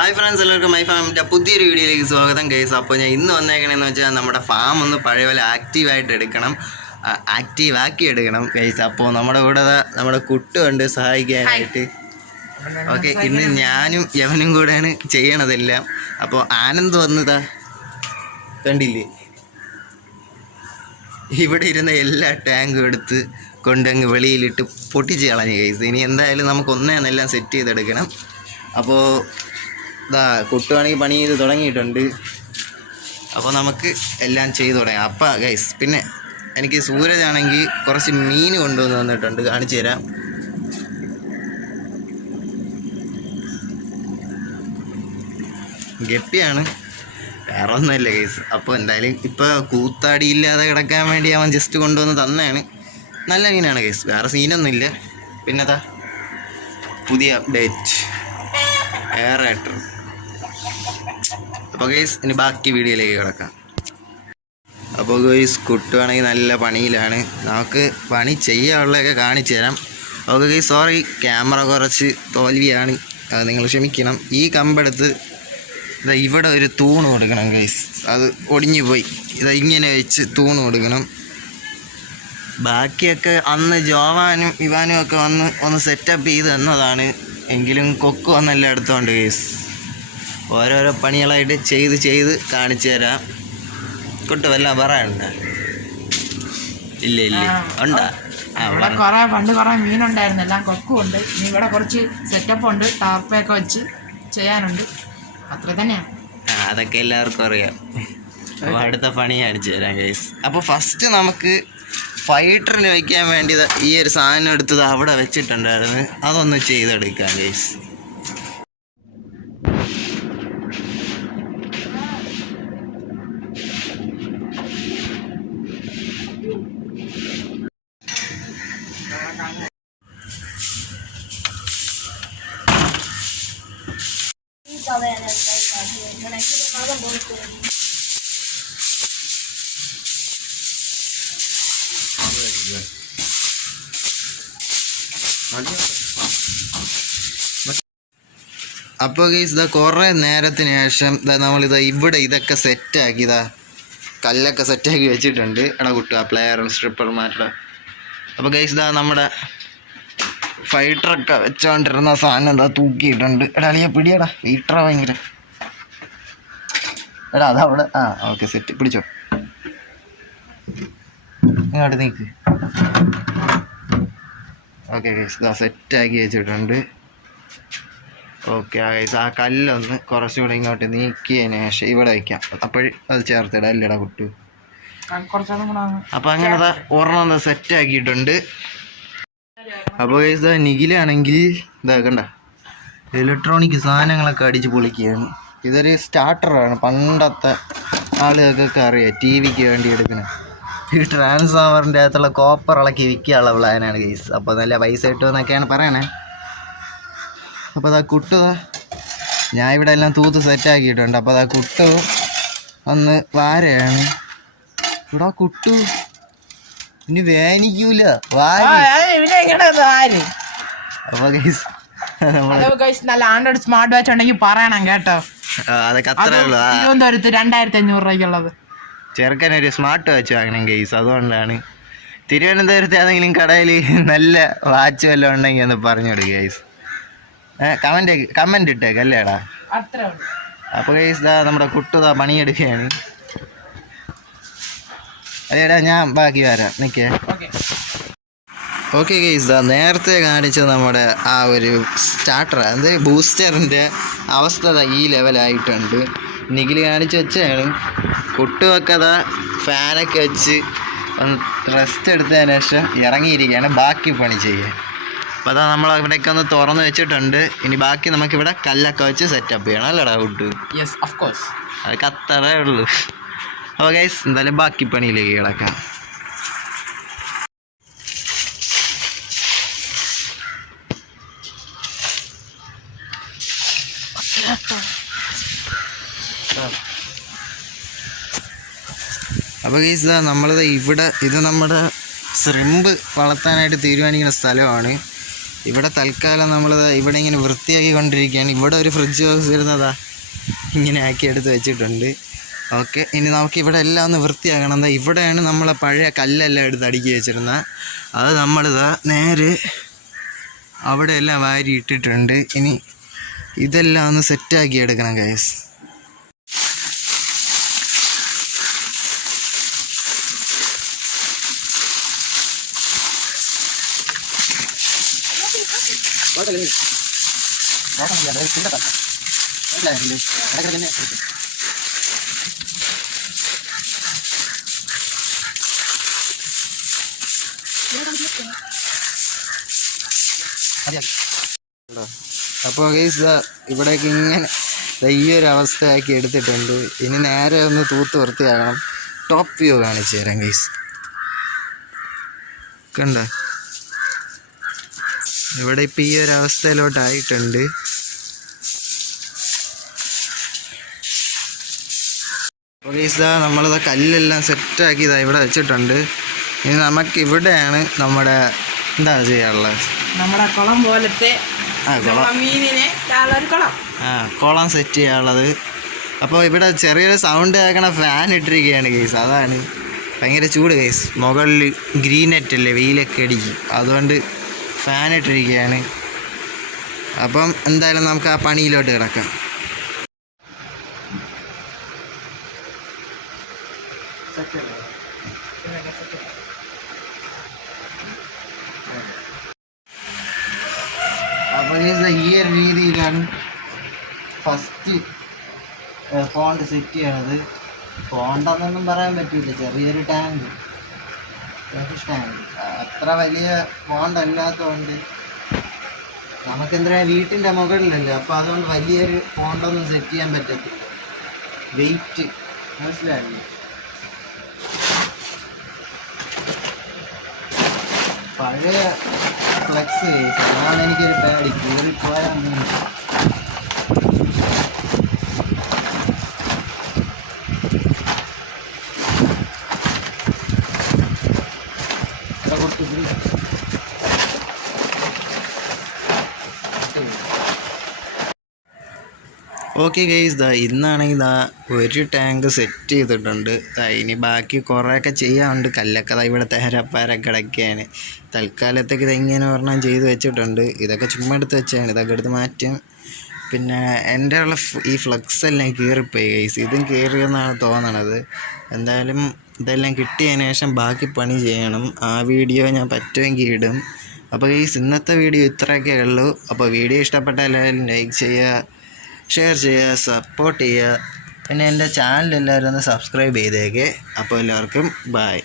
Hi friends, എല്ലാവർക്കും my ഫാമിൻ്റെ പുതിയൊരു വീഡിയോയിലേക്ക് സ്വാഗതം ഗൈസ്. അപ്പോൾ ഞാൻ ഇന്ന് വന്നേക്കണമെന്ന് വെച്ചാൽ നമ്മുടെ ഫാം ഒന്ന് പഴയ പോലെ ആക്റ്റീവാക്കി എടുക്കണം ഗൈസ്. അപ്പോൾ നമ്മുടെ കൂടെ നമ്മുടെ കുട്ടുമുണ്ട് സഹായിക്കാനായിട്ട്. ഓക്കെ, ഇന്ന് ഞാനും യവനും കൂടെയാണ് ചെയ്യണതെല്ലാം. അപ്പോൾ ആനന്ദ് വന്നതാ കണ്ടില്ലേ, ഇവിടെ ഇരുന്ന എല്ലാ ടാങ്കും എടുത്ത് കൊണ്ടങ്ങ് വെളിയിലിട്ട് പൊട്ടിച്ച് കളഞ്ഞു ഗൈസ്. ഇനി എന്തായാലും നമുക്ക് ഒന്നേന്നെല്ലാം സെറ്റ് ചെയ്തെടുക്കണം. അപ്പോൾ ഇതാ കുട്ടുവാണെങ്കിൽ പണി ചെയ്ത് തുടങ്ങിയിട്ടുണ്ട്. അപ്പോൾ നമുക്ക് എല്ലാം ചെയ്ത് തുടങ്ങാം. അപ്പം ഗൈസ്, പിന്നെ എനിക്ക് സൂരജാണെങ്കിൽ കുറച്ച് മീൻ കൊണ്ടുവന്ന് തന്നിട്ടുണ്ട്, കാണിച്ചു തരാം. ഗപ്പിയാണ്, വേറെ ഒന്നുമില്ല ഗൈസ്. അപ്പോൾ എന്തായാലും ഇപ്പോൾ കൂത്താടിയില്ലാതെ കിടക്കാൻ വേണ്ടി അവൻ ജസ്റ്റ് കൊണ്ടുവന്ന് തന്നെയാണ്. നല്ല മീനാണ് ഗൈസ്, വേറെ സീനൊന്നുമില്ല. പിന്നെതാ പുതിയ അപ്ഡേറ്റ് എയറേറ്റർ. അപ്പോൾ ഗൈസ് ഇനി ബാക്കി വീഡിയോയിലേക്ക് കിടക്കാം. അപ്പോൾ ഗൈസ് കുട്ടുവാണെങ്കിൽ നല്ല പണിയിലാണ്, നമുക്ക് പണി ചെയ്യാനുള്ളതൊക്കെ കാണിച്ചു തരാം. ഓക്കെ ഗൈസ്, സോറി ക്യാമറ കുറച്ച് തോൽവിയാണ്, നിങ്ങൾ ക്ഷമിക്കണം. ഈ കമ്പെടുത്ത് ഇതാ ഇവിടെ ഒരു തൂണ് കൊടുക്കണം ഗൈസ്, അത് ഒടിഞ്ഞു പോയി. ഇതാ ഇങ്ങനെ വെച്ച് തൂണ് കൊടുക്കണം. ബാക്കിയൊക്കെ അന്ന് ജോവാനും ഇവാനും ഒക്കെ വന്ന് ഒന്ന് സെറ്റപ്പ് ചെയ്ത് തന്നതാണ്, എങ്കിലും കൊക്ക് വന്നെല്ലാം എടുത്തോണ്ട് ഗൈസ്. ഓരോരോ പണികളായിട്ട് ചെയ്ത് കാണിച്ചു തരാം. കുട്ടു വല്ല പറയാനുണ്ട? ഇല്ല ഉണ്ടാ? പണ്ട് കുറെ മീനുണ്ടായിരുന്നു, എല്ലാം കൊക്കുണ്ട്. ഇനി ഇവിടെ കുറച്ച് സെറ്റപ്പ് ഉണ്ട്, ടാർപ്പൊക്കെ വെച്ച് ചെയ്യാനുണ്ട്, അത്ര തന്നെയാണ്. അതൊക്കെ എല്ലാവർക്കും അറിയാം. അപ്പോൾ അടുത്ത പണി കാണിച്ചു തരാം ഗൈസ്. അപ്പോൾ ഫസ്റ്റ് നമുക്ക് ഫൈറ്ററിന് വയ്ക്കാൻ വേണ്ടി ഈ ഒരു സാധനം എടുത്തത് അവിടെ വെച്ചിട്ടുണ്ടായിരുന്നു, അതൊന്ന് ചെയ്തെടുക്കാം ഗൈസ്. അപ്പോൾ ഗൈസ് ഇതാ കുറേ നേരത്തിന് ശേഷം നമ്മളിതാ ഇവിടെ ഇതൊക്കെ സെറ്റാക്കി, കല്ലൊക്കെ സെറ്റാക്കി വെച്ചിട്ടുണ്ട്. എടാ കുട്ടു ആ പ്ലെയറും സ്ട്രിപ്പർ മാറ്റ. അപ്പോൾ ഗൈസ് ഇതാ നമ്മുടെ ഫൈറ്ററൊക്കെ വെച്ചോണ്ടിരുന്ന സാധനം എന്താ തൂക്കിയിട്ടുണ്ട്. എടാ അളിയ പിടിയടാ, ഫൈറ്ററ ഭയങ്കര. എടാ അതവിടെ ഓക്കെ സെറ്റ്, പിടിച്ചോ, ഇങ്ങോട്ട് നീക്ക്. ഓക്കെ ഗൈസ് ഇതാ സെറ്റാക്കി വെച്ചിട്ടുണ്ട്. ഓക്കെ ഗൈസ്, ആ കല്ലൊന്ന് കുറച്ചുകൂടെ ഇങ്ങോട്ട് നീക്കിയതിന് ശേഷം ഇവിടെ വയ്ക്കാം. അപ്പോൾ അത് ചേർത്തിടാം അല്ലേടാ കുട്ടു? അപ്പോൾ അങ്ങനെ ഒരെണ്ണം സെറ്റാക്കിയിട്ടുണ്ട്. അപ്പോൾ ഗൈസ് നിഖിലാണെങ്കിൽ ഇതാ കണ്ട ഇലക്ട്രോണിക് സാധനങ്ങളൊക്കെ അടിച്ച് പൊളിക്കുകയാണ്. ഇതൊരു സ്റ്റാർട്ടറാണ്, പണ്ടത്തെ ആളുകൾക്കൊക്കെ അറിയാം, ടി വിക്ക് വേണ്ടി എടുക്കണം. ഈ ട്രാൻസ്ഫോമറിൻ്റെ അകത്തുള്ള കോപ്പർ ഇളക്കി വിൽക്കാനുള്ള പ്ലാനാണ് ഗൈസ്. അപ്പോൾ നല്ല പൈസ കിട്ടുമെന്നൊക്കെയാണ് പറയണേ. അപ്പോൾ അതാ കുട്ടു, ഞാൻ ഇവിടെ എല്ലാം തൂത്ത് സെറ്റാക്കിയിട്ടുണ്ട്. അപ്പോൾ അതാ കുട്ടു ഒന്ന് വാരയാണ്. ഇവിടെ കുട്ടു ഇനി വേനിക്കൂല. അപ്പോൾ ഗൈസ് നല്ല ആൻഡ്രോയിഡ് സ്മാർട്ട് വാച്ച് ഉണ്ടെങ്കിൽ പറയണം കേട്ടോ. അതൊക്കെ അത്രേ ഉള്ളൂ. തിരുവനന്തപുരത്ത് 2500 രൂപയ്ക്കുള്ളത്. ചെറുക്കനൊരു സ്മാർട്ട് വാച്ച് വാങ്ങണം ഗൈസ്, അതുകൊണ്ടാണ്. തിരുവനന്തപുരത്ത് ഏതെങ്കിലും കടയിൽ നല്ല വാച്ച് വല്ലതും ഉണ്ടെങ്കിൽ ഒന്ന് പറഞ്ഞു കൊടുക്കുക ഗൈസ്. കമന്റ് ഇട്ടേക്ക് അല്ലേടാ? അപ്പോൾ ഗൈസ് നമ്മുടെ കുട്ടുതാ പണിയെടുക്കുകയാണ്. അല്ലേടാ ഞാൻ ബാക്കി വരാം, നിൽക്കേ. ഓക്കെ ഗൈസ്, നേരത്തെ കാണിച്ച നമ്മുടെ ആ ഒരു സ്റ്റാർട്ടർ, അത് ബൂസ്റ്ററിൻ്റെ അവസ്ഥ ഈ ലെവലായിട്ടുണ്ട്. നിഖിൽ കാണിച്ച് വെച്ചാണ്. കുട്ടുമൊക്കെ ഫാനൊക്കെ വെച്ച് ഒന്ന് റെസ്റ്റ് എടുത്തതിന് ശേഷം ഇറങ്ങിയിരിക്കുകയാണ് ബാക്കി പണി ചെയ്യാൻ. അപ്പോൾ അതാ നമ്മൾ ഇവിടെയൊക്കെ ഒന്ന് തുറന്ന് വെച്ചിട്ടുണ്ട്. ഇനി ബാക്കി നമുക്കിവിടെ കല്ലൊക്കെ വെച്ച് സെറ്റപ്പ് ചെയ്യണം അല്ലേടാ കുട്ടു? യെസ് ഓഫ് കോഴ്സ്, അതൊക്കെ അത്രേ ഉള്ളൂ. അപ്പോൾ ഗൈസ് എന്തായാലും ബാക്കി പണിയിലേക്ക് കിടക്കാം. അപ്പോൾ ഗൈസ് നമ്മളിത് ഇവിടെ ഇത് നമ്മുടെ ശ്രിമ്പ് വളർത്താനായിട്ട് തീരുമാനിക്കുന്ന സ്ഥലമാണ്. ഇവിടെ തൽക്കാലം നമ്മൾ ഇവിടെ ഇങ്ങനെ വൃത്തിയാക്കി കൊണ്ടിരിക്കുകയാണ്. ഇവിടെ ഒരു ഫ്രിഡ്ജ് ബോക്സ് ഇരുന്നതാ ഇങ്ങനെ ആക്കി എടുത്ത് വെച്ചിട്ടുണ്ട്. ഓക്കെ, ഇനി നമുക്ക് ഇവിടെ എല്ലാം ഒന്ന് വൃത്തിയാക്കണം. എന്താ ഇവിടെയാണ് നമ്മളെ പഴയ കല്ലെല്ലാം എടുത്ത് അടുക്കി വെച്ചിരുന്നത്. അത് നമ്മളിതാ നേരെ അവിടെ എല്ലാം വാരി ഇട്ടിട്ടുണ്ട്. ഇനി ഇതെല്ലാം ഒന്ന് സെറ്റാക്കി എടുക്കണം ഗൈസ്. അപ്പോൾ ഗൈസ് ഇവിടേക്ക് ഇങ്ങനെ ഈ ഒരു അവസ്ഥയാക്കി എടുത്തിട്ടുണ്ട്. ഇനി നേരെ ഒന്ന് തൂത്ത് വൃത്തിയാക്കണം. ടോപ്പ് വ്യൂ കാണിച്ചു തരാം ഗൈസ്. കണ്ട ഇവിടെ ഇപ്പം ഈ ഒരു അവസ്ഥയിലോട്ടായിട്ടുണ്ട്. അപ്പോൾ ഗൈസ് നമ്മളിത് കല്ലെല്ലാം സെറ്റാക്കി ഇതാ ഇവിടെ വെച്ചിട്ടുണ്ട്. ഇനി നമുക്ക് ഇവിടെയാണ് നമ്മുടെ എന്താ ചെയ്യാനുള്ളത്, നമ്മുടെ കുളം പോലത്തെ മീനിനെ കുളം കുളം സെറ്റ് ചെയ്യാനുള്ളത്. അപ്പോൾ ഇവിടെ ചെറിയൊരു സൗണ്ട് കേൾക്കണ ഫാൻ ഇട്ടിരിക്കുകയാണ് ഗൈസ്. അതാണ് ഭയങ്കര ചൂട് ഗൈസ്. മുകളിൽ ഗ്രീൻ നെറ്റ് അല്ലേ, വെയിലൊക്കെ അടിക്കും, അതുകൊണ്ട് ഫാൻ ഇട്ടിരിക്കുകയാണ്. അപ്പം എന്തായാലും നമുക്ക് ആ പണിയിലോട്ട് കിടക്കാം. അപ്പോൾ ഈ ഒരു രീതിയിലാണ് ഫസ്റ്റ് പോണ്ട് സെറ്റ് ചെയ്യണത്. പോണ്ടെന്നൊന്നും പറയാൻ പറ്റില്ല, ചെറിയൊരു ടാങ്ക്, അത്ര വലിയ പോണ്ടല്ലാത്തതുകൊണ്ട് നമുക്കെന്താ വീട്ടിൻ്റെ മുകളിലല്ലേ, അപ്പോൾ അതുകൊണ്ട് വലിയൊരു പോണ്ടൊന്നും സെറ്റ് ചെയ്യാൻ പറ്റത്തില്ല. വെയിറ്റ് മനസ്സിലായില്ലേ? പഴയ ഫ്ലെക്സ് കേസ്, അതാണ് എനിക്കൊരു പേടി, കീറിപ്പോയാൽ ഓക്കെ ഗൈസ്, ഇന്നാണെങ്കിൽ ഒരു ടാങ്ക് സെറ്റ് ചെയ്തിട്ടുണ്ട്. ഇനി ബാക്കി കുറേയൊക്കെ ചെയ്യാനുണ്ട്. കല്ലൊക്കെ ഇവിടെ തേരപ്പാര കിടക്കുകയാണ്. തൽക്കാലത്തേക്ക് ഇതെങ്ങനെ പറഞ്ഞാൽ ചെയ്ത് വെച്ചിട്ടുണ്ട്. ഇതൊക്കെ ചുമ്മാ എടുത്ത് വെച്ചാണ്, ഇതൊക്കെ എടുത്ത് മാറ്റും. പിന്നെ എൻ്റെ ഉള്ള ഈ ഫ്ലക്സ് എല്ലാം കീറിപ്പോയി ഗൈസ്. ഇതും കീറിയെന്നാണ് തോന്നണത്. എന്തായാലും ഇതെല്ലാം കിട്ടിയതിന് ശേഷം ബാക്കി പണി ചെയ്യണം. ആ വീഡിയോ ഞാൻ പറ്റുമെങ്കിൽ ഇടും. അപ്പോൾ ഗൈസ് ഇന്നത്തെ വീഡിയോ ഇത്രയൊക്കെ ഉള്ളൂ. അപ്പോൾ വീഡിയോ ഇഷ്ടപ്പെട്ടാൽ എല്ലാവരും ലൈക്ക് ചെയ്യുക, ഷെയർ ചെയ്യുക, സപ്പോർട്ട് ചെയ്യുക. പിന്നെ എൻ്റെ ചാനൽ എല്ലാവരും ഒന്ന് സബ്സ്ക്രൈബ് ചെയ്തേക്കെ. അപ്പോൾ എല്ലാവർക്കും ബൈ.